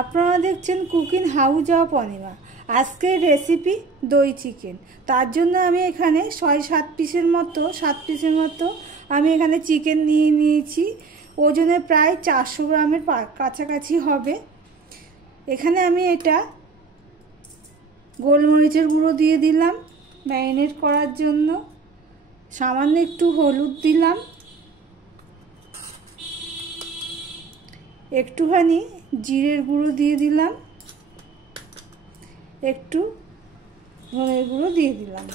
আপনারা দেখছেন cooking house of Anima. আজকের রেসিপি দই চিকেন। তার জন্য আমি এখানে 6-7 পিসের মতো আমি এখানে চিকেন নিয়েছি। ওজনে প্রায় 400 গ্রামের কাছাকাছি হবে। এখানে আমি এটা গোলমরিচের গুঁড়ো দিয়ে দিলাম ম্যারিনেট করার জন্য, সামান্য একটু হলুদ দিলাম, একটুখানি জিরের গুঁড়ো দিয়ে দিলাম, একটু ধনের গুঁড়ো দিয়ে দিলাম,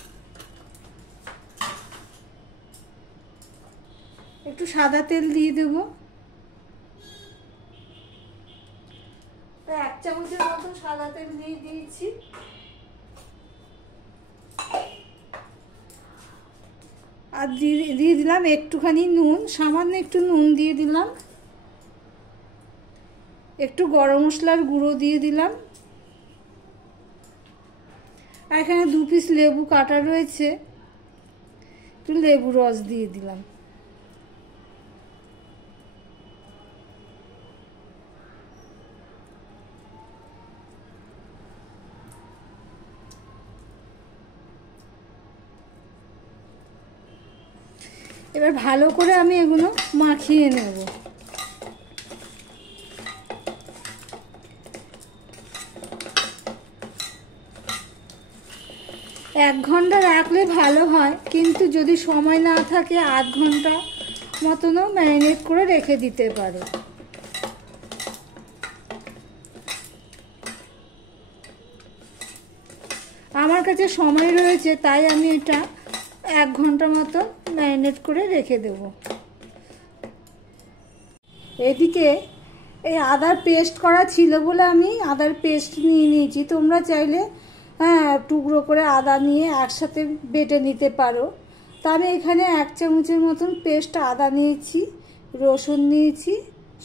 একটু সাদা তেল দিয়ে দেব, 1 চামচের মতো সাদা তেল দিয়ে দিয়েছি। আর দিয়ে দিলাম একটুখানি নুন, সামান্য একটু নুন দিয়ে দিলাম, একটু গরম মশলার গুঁড়ো দিয়ে দিলাম, আর এখানে 2 পিস লেবু কাটা রয়েছে, একটু লেবু রস দিয়ে দিলাম। এবার ভালো করে আমি এগুলো মাখিয়ে নেব। এক ঘন্টা রাখলে ভালো হয়, কিন্তু যদি সময় না থাকে 8 ঘন্টা মতনও ম্যারিনেট করে রেখে দিতে পারো। আমার কাছে সময় রয়েছে, তাই আমি এটা 1 ঘন্টা মতো ম্যারিনেট করে রেখে দেব। এদিকে এই আদার পেস্ট করা ছিল বলে আমি আদার পেস্ট নিয়েছি। তোমরা চাইলে টুকরো করে আদা নিয়ে একসাথে বেটে নিতে পারো। তা আমি এখানে 1 চামচের মতন পেস্ট আদা নিয়েছি, রসুন নিয়েছি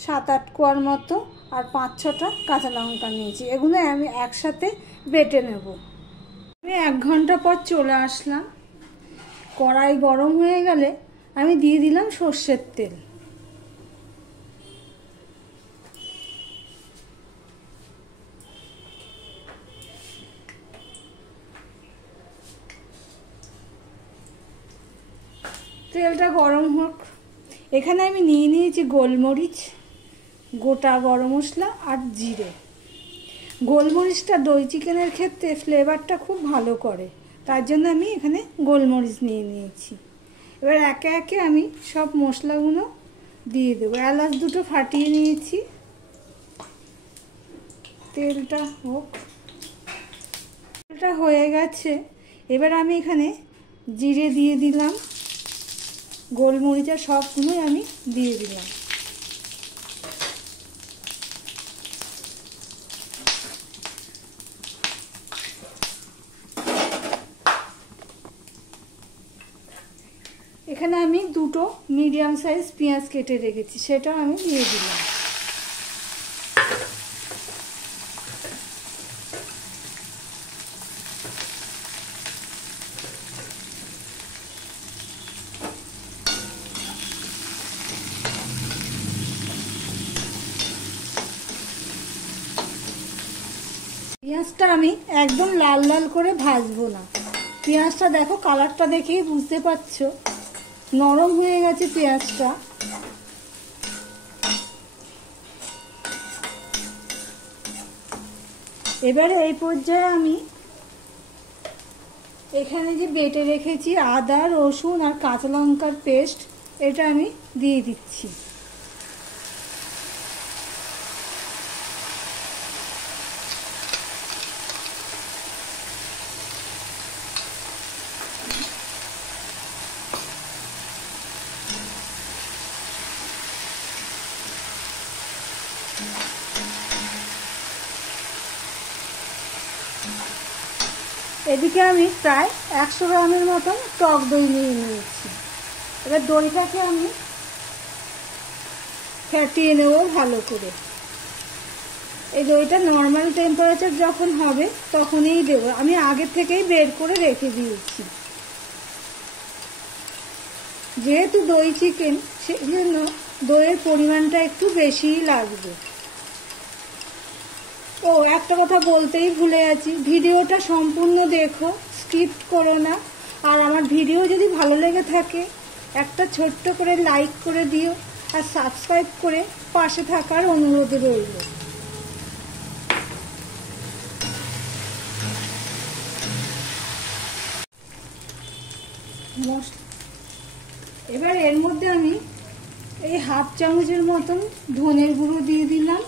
7-8 কোয়ার মতো, আর 5-6টা কাঁচা লঙ্কা নিয়েছি। এগুলো আমি একসাথে বেটে নেব। আমি 1 ঘন্টা পর চলে আসলাম। কড়াই গরম হয়ে গেলে আমি দিয়ে দিলাম সর্ষের তেল। তেলটা গরম হোক। এখানে আমি নিয়েছি গোলমরিচ, গোটা গরম মশলা আর জিরে। গোলমরিচটা দই চিকেনের ক্ষেত্রে ফ্লেভারটা খুব ভালো করে, তার জন্য আমি এখানে গোলমরিচ নিয়েছি। এবার একে একে আমি সব মশলাগুলো দিয়ে দেবো। এলাচ 2টো ফাটিয়ে নিয়েছি। তেলটা হোক। তেলটা হয়ে গেছে। এবার আমি এখানে জিরে দিয়ে দিলাম, গোলমরিচ আর সবগুলোই আমি দিয়ে দিলাম। এখানে আমি 2টো মিডিয়াম সাইজ পেঁয়াজ কেটে রেখেছি, সেটা আমি দিয়ে দিলাম। পেঁয়াজটা আমি একদম লাল লাল করে ভাজবো না। পেঁয়াজটা দেখো, কালারটা দেখেই বুঝতে পারছো নরম হয়ে গেছে পেঁয়াজটা। এবারে এই পর্যায়ে আমি এখানে যে বেটে রেখেছি আদা, রসুন আর কাঁচা লঙ্কার পেস্ট, এটা আমি দিয়ে দিচ্ছি। এদিকে আমি প্রায় 100 গ্রামের মতন টক দই নিয়েছি। এবার দইটাকে আমি ফেটিয়ে নেব ভালো করে। এই দইটা নর্মাল টেম্পারেচার যখন হবে তখনই দেব। আমি আগে থেকেই বের করে রেখে দিয়েছি। যেহেতু দই চিকেন, সেই জন্য দইয়ের পরিমাণটা একটু বেশিই লাগবে। ও একটা কথা বলতেই ভুলে গেছি, ভিডিওটা সম্পূর্ণ দেখো, স্কিপ করো না। আর আমার ভিডিও যদি ভালো লেগে থাকে একটা ছোট্ট করে লাইক করে দিও, আর সাবস্ক্রাইব করে পাশে থাকার অনুরোধ রইল। এবার এর মধ্যে আমি এই হাফ চামচের মতন ধনের গুঁড়ো দিয়ে দিলাম,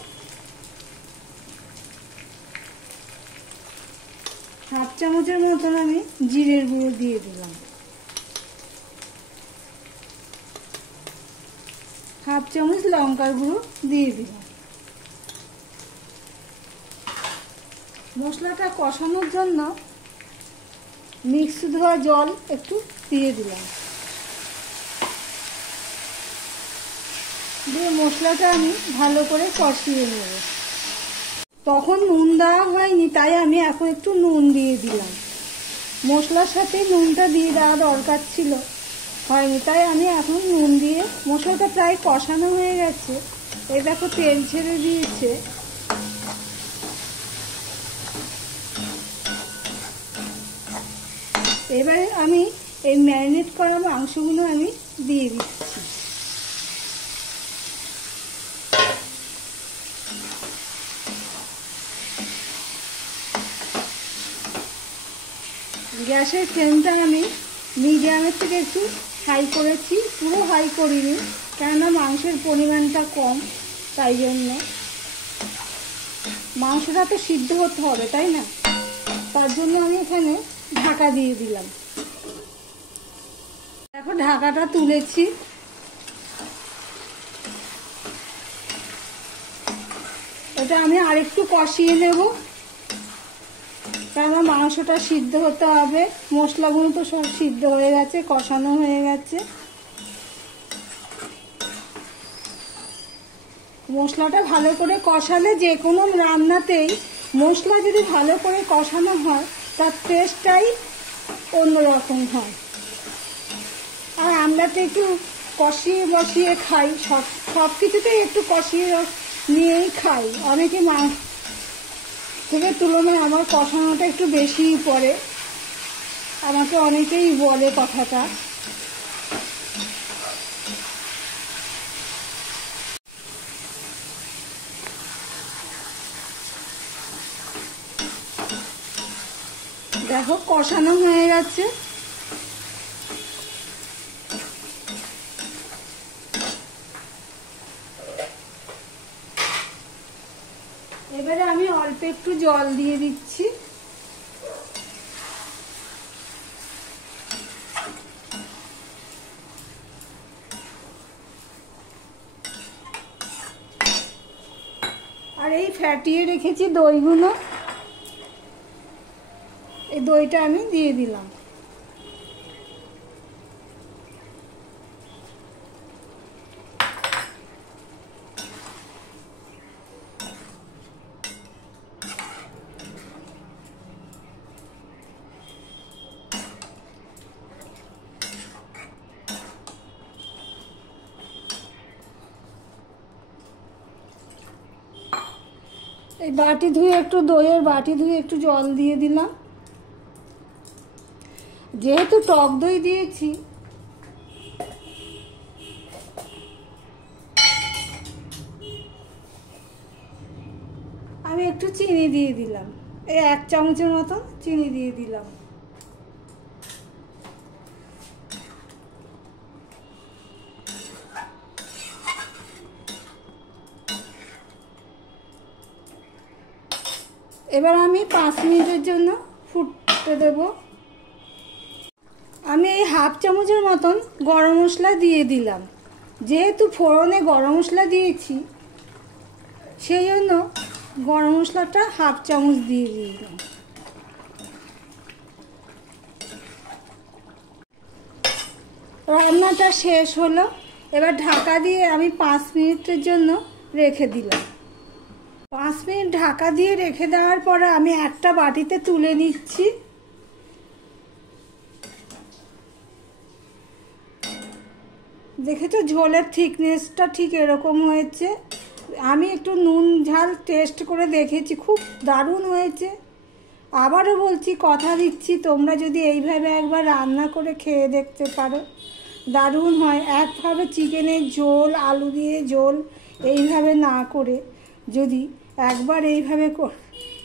হাফ চামচের মতন আমি জিরের গুঁড়ো দিয়ে দিলাম, হাফ চামচ লঙ্কার গুঁড়ো দিয়ে দিলাম। মশলাটা কষানোর জন্য মিক্স ধোয়া জল একটু দিয়ে দিলাম, দিয়ে মশলাটা আমি ভালো করে কষিয়ে নেব। তখন নুন দেওয়া হয়নি, তাই আমি এখন একটু নুন দিয়ে দিলাম। মশলার সাথে নুনটা দিয়ে দেওয়া দরকার ছিল, হয়নি, তাই আমি এখন নুন দিয়ে মশলাটা প্রায় কষানো হয়ে গেছে। এই দেখো তেল ছেড়ে দিয়েছে। এবারে আমি এই ম্যারিনেট করা মাংসগুলো আমি দিয়ে দিচ্ছি। গ্যাসের ফ্লেমটা আমি মিডিয়ামের থেকে একটু হাই করেছি, পুরো হাই করিনি, কেননা মাংসের পরিমাণটা কম, তাই জন্য। মাংসটা তো সিদ্ধ হতে হবে, তাই না? তার জন্য আমি এখানে ঢাকা দিয়ে দিলাম। দেখো ঢাকাটা তুলেছি। এটা আমি আরেকটু কষিয়ে নেব, কেননা মাংসটা সিদ্ধ হতে হবে। মশলাগুলো তো সব সিদ্ধ হয়ে গেছে, কষানো হয়ে গেছে। মশলাটা ভালো করে কষালে, যে কোনো রান্নাতেই মশলা যদি ভালো করে কষানো হয় তার টেস্টটাই অন্যরকম হয়। আর আমরা তো একটু কষিয়ে বসিয়ে খাই, সব কিছুতেই একটু কষিয়ে নিয়েই খাই। অনেকে মাংস থেকে তুলনায় আমার কষানোটা একটু বেশিই পড়ে, আমাকে অনেকেই বলে কথাটা। দেখো কষানো হয়ে গেছে। এবারে আমি অল্প একটু জল দিয়ে দিচ্ছি। আর এই ফ্যাটিয়ে রেখেছি দইগুলো, এই দইটা আমি দিয়ে দিলাম। এই বাটি ধুয়ে একটু দইয়ের বাটি ধুয়ে একটু জল দিয়ে দিলাম। যেহেতু টক দই দিয়েছি, আমি একটু চিনি দিয়ে দিলাম, এই 1 চামচের মতন চিনি দিয়ে দিলাম। এবার আমি 5 মিনিটের জন্য ফুটতে দেব। আমি এই হাফ চামচের মতন গরম মশলা দিয়ে দিলাম। যেহেতু ফোড়নে গরম মশলা দিয়েছি, সেই জন্য গরম মশলাটা হাফ চামচ দিয়ে দিলাম। রান্নাটা শেষ হলো। এবার ঢাকা দিয়ে আমি 5 মিনিটের জন্য রেখে দিলাম। 5 মিনিট ঢাকা দিয়ে রেখে দেওয়ার পরে আমি একটা বাটিতে তুলে নিচ্ছি। দেখেছো ঝোলের থিকনেসটা ঠিক এরকম হয়েছে। আমি একটু নুন ঝাল টেস্ট করে দেখেছি, খুব দারুণ হয়েছে। আবারও বলছি, কথা দিচ্ছি, তোমরা যদি এইভাবে একবার রান্না করে খেয়ে দেখতে পারো, দারুণ হয়। একভাবে চিকেনের ঝোল, আলু দিয়ে ঝোল এইভাবে না করে যদি একবার এইভাবে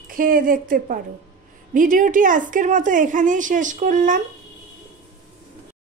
খেয়ে দেখতে পারো। ভিডিওটি আজকের মতো এখানেই শেষ করলাম।